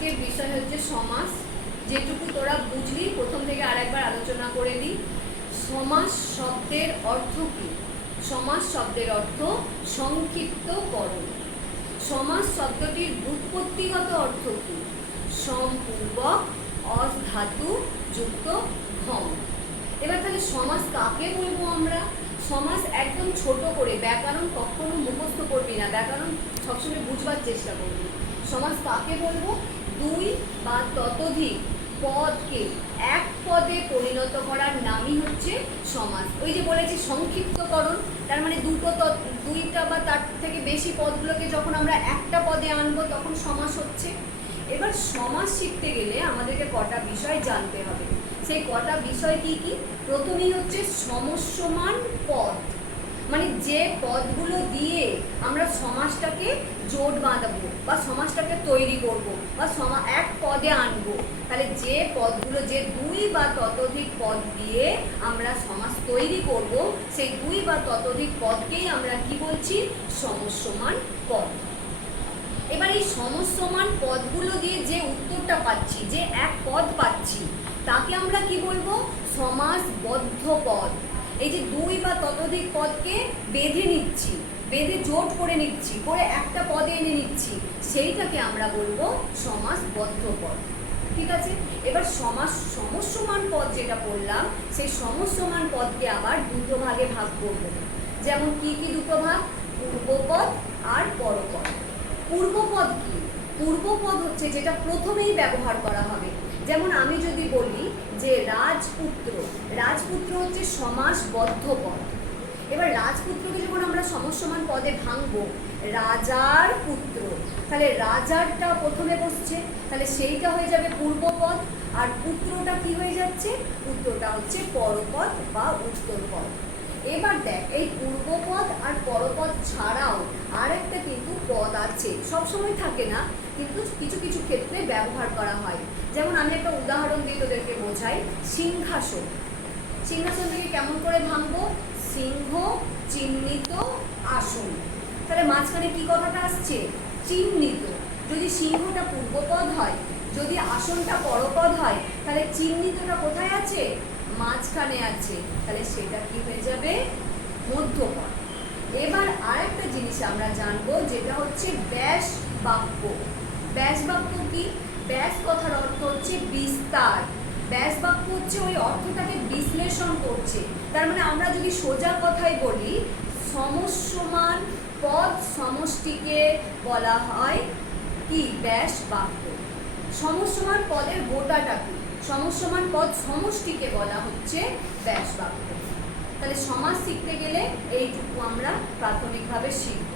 আজকের বিষয় হচ্ছে সমাস। যেটুকু তোরা বুঝলি প্রথম থেকে আরেকবার আলোচনা করে নিই। সমাস শব্দের অর্থ কি? সমাস শব্দের অর্থ সংক্ষিপ্তকরণ। সমাস শব্দটির ব্যুৎপত্তিগত অর্থ কি? সম্পূর্বক অস ধাতু যুক্ত ঘম। এবার তাহলে সমাস কাকে বলবো আমরা? সমাস একদম ছোট করে, ব্যাকরণ কখনো মুখস্থ করবি না, ব্যাকরণ সবসময় বুঝবার চেষ্টা করবি। সমাস কাকে বলবো? দুই বা ততোধিক পদকে এক পদে পরিণত করার নামই হচ্ছে সমাস। ওই যে বলেছি সংক্ষিপ্তকরণ, তার মানে দুইটা বা তার থেকে বেশি পদগুলোকে যখন আমরা একটা পদে আনবো তখন সমাস হচ্ছে। এবার সমাস শিখতে গেলে আমাদেরকে কটা বিষয় জানতে হবে। সেই কটা বিষয় কি কি? প্রথমেই হচ্ছে সমস্যমান পদ, মানে যে পদগুলো দিয়ে আমরা সমাসটাকে জোট বাঁধাবো বা সমাসটাকে তৈরি করব বা এক পদে আনবো। তাহলে যে পদগুলো, যে দুই বা ততোধিক পদ দিয়ে আমরা সমাস তৈরি করব, সেই দুই বা ততোধিক পদকেই আমরা কি বলছি? সমস্যমান পদ। এবার এই সমস্যমান পদগুলো দিয়ে যে উত্তরটা পাচ্ছি, যে এক পদ পাচ্ছি, তাকে আমরা কি বলবো? সমাসবদ্ধ পদ। এই যে দুই বা ততোধিক পদকে বেঁধে নিচ্ছি, বেঁধে জোট করে নিচ্ছি, করে একটা পদে এনে নিচ্ছি, সেইটাকে আমরা বলবো সমাসবদ্ধ পদ। ঠিক আছে? এবার সমস্যমান পদ যেটা বললাম, সেই সমস্যমান পদকে আবার দুটো ভাগে ভাগ করব। যেমন কি কি দুটো ভাগ? পূর্বপদ আর পরপদ। পূর্বপদ কি? পূর্বপদ হচ্ছে যেটা প্রথমেই ব্যবহার করা হবে। যেমন আমি যদি বলি যে রাজপুত্র, রাজপুত্র হচ্ছে সমাসবদ্ধ পদ। এবার রাজপুত্রকে যখন আমরা সমস্যমান পদে ভাঙবো, রাজার পুত্র, তাহলে রাজারটা প্রথমে বসছে, তাহলে সেইটা হয়ে যাবে পূর্বপদ। আর পুত্রটা কি হয়ে যাচ্ছে? পুত্রটা হচ্ছে পরপদ বা উত্তরপদ। এবার দেখ, এই পূর্বপদ আর পরপদ ছাড়াও আর একটা কিন্তু পদ আছে, সবসময় থাকে না, কিন্তু কিছু কিছু ক্ষেত্রে ব্যবহার করা হয়। যেমন আমি একটা উদাহরণ দিয়ে তোদেরকে বোঝাই। সিংহাসন, সিংহাসন থেকে কেমন করে ভাঙবো? সিংহ চিহ্নিত আসন। তাহলে মাঝখানে কি কথাটা আসছে? চিহ্নিত। যদি সিংহটা পূর্বপদ হয়, যদি আসনটা পরপদ হয়, তাহলে চিহ্নিতটা কোথায় আছে? মাঝখানে আছে। তাহলে সেটা কি হয়ে যাবে? মধ্যপদ। এবার আরেকটা জিনিস আমরা জানবো, যেটা হচ্ছে ব্যাস বাক্য। ব্যাস বাক্য কি? ব্যাস কথার অর্থ হচ্ছে বিস্তার। ব্যাস বাক্য হচ্ছে ওই অর্থটাকে বিশ্লেষণ করছে। তার মানে আমরা যদি সোজা কথায় বলি, সমস্যমান পদ সমষ্টিকে বলা হয় কি? ব্যাস বাক্য। সমস্যমান পদের গোটাটা কি? সমস্যমান পদ সমষ্টিকে বলা হচ্ছে ব্যাস বাক্য। তাহলে সমাস শিখতে গেলে এইটুকু আমরা প্রাথমিকভাবে শিখব।